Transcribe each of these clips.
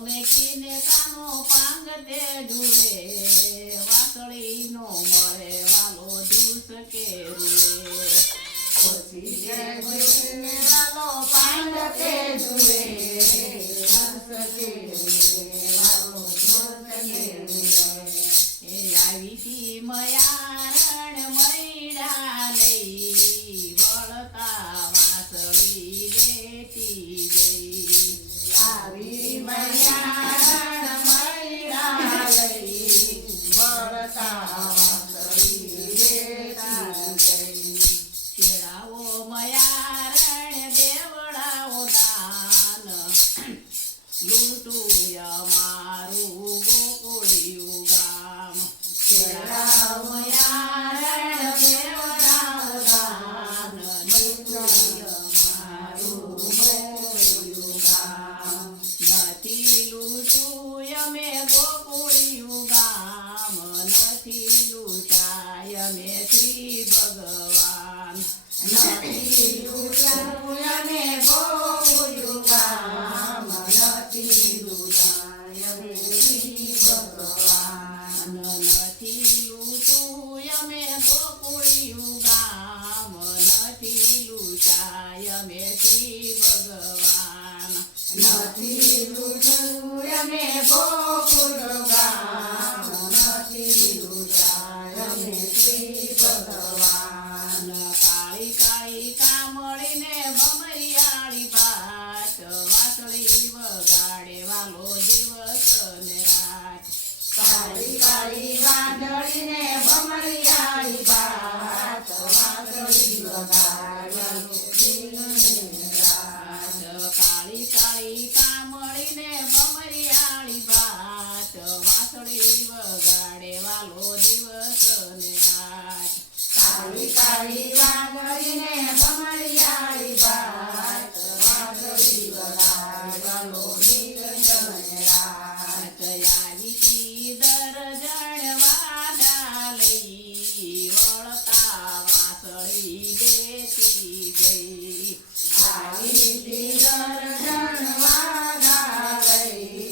મેકીને કાનો પાંગતે જુએ વાસળી નો મળે વાલો ધૂસ કે રૂએ પછી મેકીને કાનો પાંગતે જુએ વાસ કે રૂએ વાલો ધૂસ કે રૂએ એ આવી તી મયારણ મૈડા લઈ વળતા વાસળી લેતી ગઈ આવી મયારણ મૈડા લઈ વળતા વાસળી લેતી ગઈ ચેડાવો મયારણ દેવડાવો દાન લૂંટું અમારું ગોકુળિયું ગામ ચેડાવો મયારણ દેવડાવો દાન લૂંટું અમારું ગોકુળિયું ગામ નથી લૂંટું અમે ગોકુળિયું ગામ નથી લૂંટાય અમે શ્રી ભગવાન નથી લૂંટાયું અમે ગોકુળિયું ગામ નથી લૂંટાય અમે શ્રી ભગવાન નથી લૂંટું અમે ગોકુળિયું ગામ નથી લૂંટાય અમે શ્રી ભગવાન નથી લૂંટું અમે ગોકુળ ગામ નથી લૂંટાય અમે શ્રી ભગવાન કાળી કાળી કામળીને ભમરિયાળી પાટ વાસળી વગાડે વાલો દિવસ ને રાત કાળી કાળી વાદળીને ભમરિયાળી પાટ વાસળી વગાડે કાળી કાળી કામળીને ભમરિયાળી ભાત વાસળી વગાડે વાલો દિવસ ને રાત કાળી કાળી વાદળીને ભમરિયાળી ભાત વાસળી વગાડે વાલો દિવસ ને રાત આવી તી દરજણ વાડા લઈ વળતા વાસળી લેતી ગઈ આવી તી દરજણ વાડા લઈ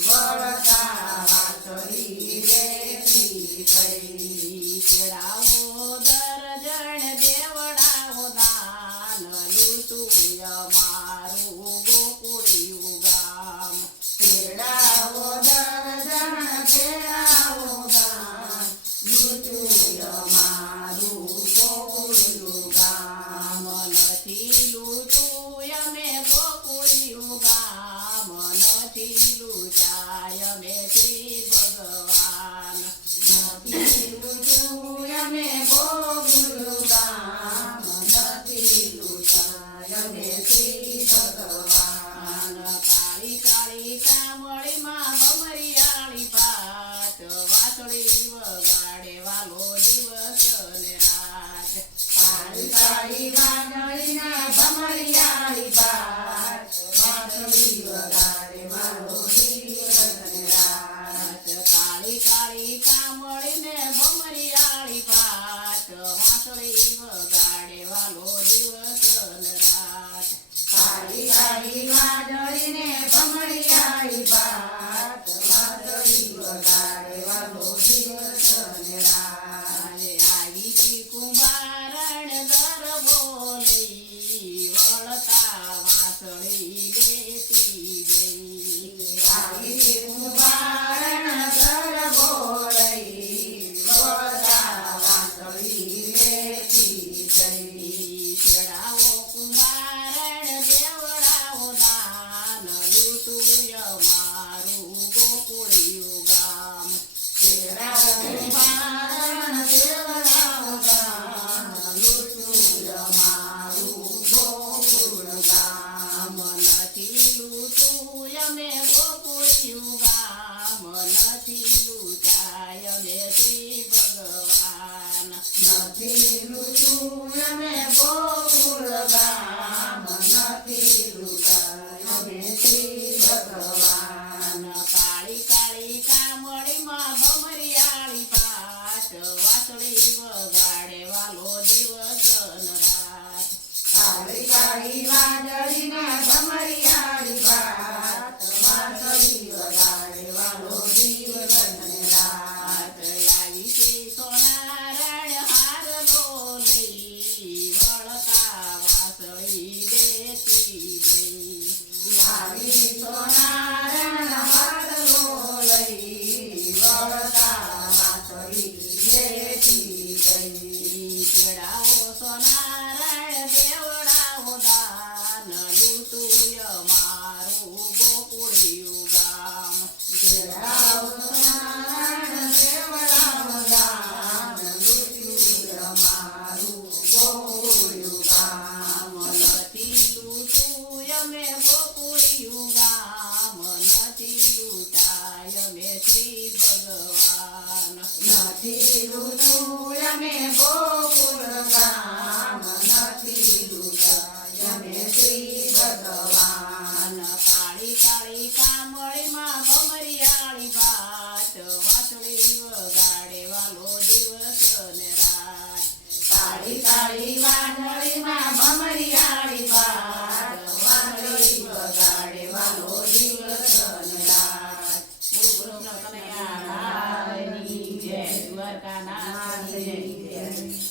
વળતા વાસળી લેતી ગઈ ચેડાવો દરજણ દેવડાવો દાન લૂંટું અમારું ગોકુળિયું ગામ ચેડાવો દરજણ ચેડાવો દાન લૂંટું અમારું ગોકુળિયું ગામ નથી લૂંટું અમે ગોકુળિયું ગામ નથી લૂંટાય અમે શ્રી ભગવાન નથી લૂંટું અમે ગોકુળિયું ગામ નથી લૂંટાય અમે શ્રી ભગવાન કાળી કાળી કામળીમાં ભમરિયાળી પાટ વાસળી વગાડે વાલો દિવસ ને રાત કાળી કાળી વાદળીને ભમરિયાળી પાટ વાસળી વગાડે વાલો દિવસ ને રાત કાળી કાળી કામળીને ભમરિયાળી પાટ વાસળી વગાડે વાલો દિવસ ને રાત કાળી કાળી વાદળીને ભમરિયાળી પાટ વાસળી વગાડે વાલો દિવસ ને રાત આવી તી કુંભારણ ગરબો લઈ વળતા વાસળી લેતી ગઈ આવી તી કુંભારણ ગરબો લઈ વળતા વાસળી લેતી ગઈ ચેડાવો કુંભારણ દેવડાવો દાન લૂંટું અમારું ગોકુળિયું ગામ ચેડાવો કુંભારણ દેવડાવો દાન લૂંટું અમારું ગોકુળ ગામ નથી લૂંટું અમે ગોકુળિયું ગામ નથી લૂંટાય અમે શ્રી ભગવાન નથી લૂંટું અમે ગોકુળ ગામ નથી લૂંટાય અમે શ્રી ભગવાન કાળી કાળી કામળીમાં ભમરિયાળી પાટ વાસળી વગાડે વાલો દિવસ ને રાત કાળી કાળી વાદળીને ભમરિયાળી પાટ વાસળી નથી લૂંટાય અમે શ્રી ભગવાન નથી લૂંટું અમે ગોકુળ ગામ, નથી લૂંટાય અમે શ્રી ભગવાન. કાળી કાળી કામળીમાં ભમરિયાળી ભાત વાંસળી વગાડે વાલો દિવસ ને રાત કાળી કાળી વાનળીમાં ભમરિયાળી વાત, વાનળી વગાડે વાલો દિવસ ને રાત. બોલો કૃષ્ણ કનૈયા લાલની જય દ્વારકાનાથની જય.